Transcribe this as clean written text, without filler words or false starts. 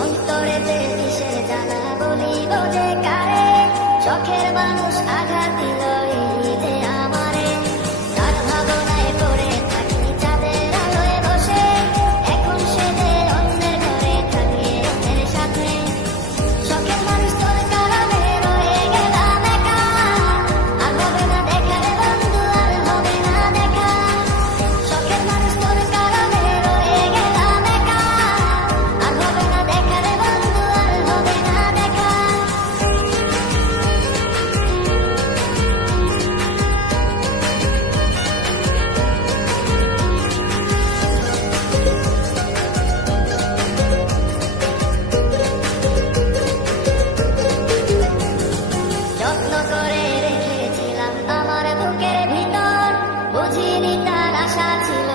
অন্তরেতে কিসের জ্বালা বলিব যে কারে, শখের মানুষ আঘাত দিল এই যে আমারে। তার ভাবনায় পড়ে থাকি চাঁদের আলোয় বসে, এখন সে যে অন্যের ঘরে থাকে অন্যের সাথে। শখের মানুষ তোর কারণে রয়ে গেলাম একা, আর হবে না দেখা রে বন্ধু, আর হবে না দেখা। শখের মানুষ তোর কারণে রয়ে গেলাম একা, আর হবে না দেখা রে বন্ধু, আর হবে না দেখা। যত্ন করে রেখেছিলাম আমার বুকের ভিতর, বুঝিনি তার আশা ছিল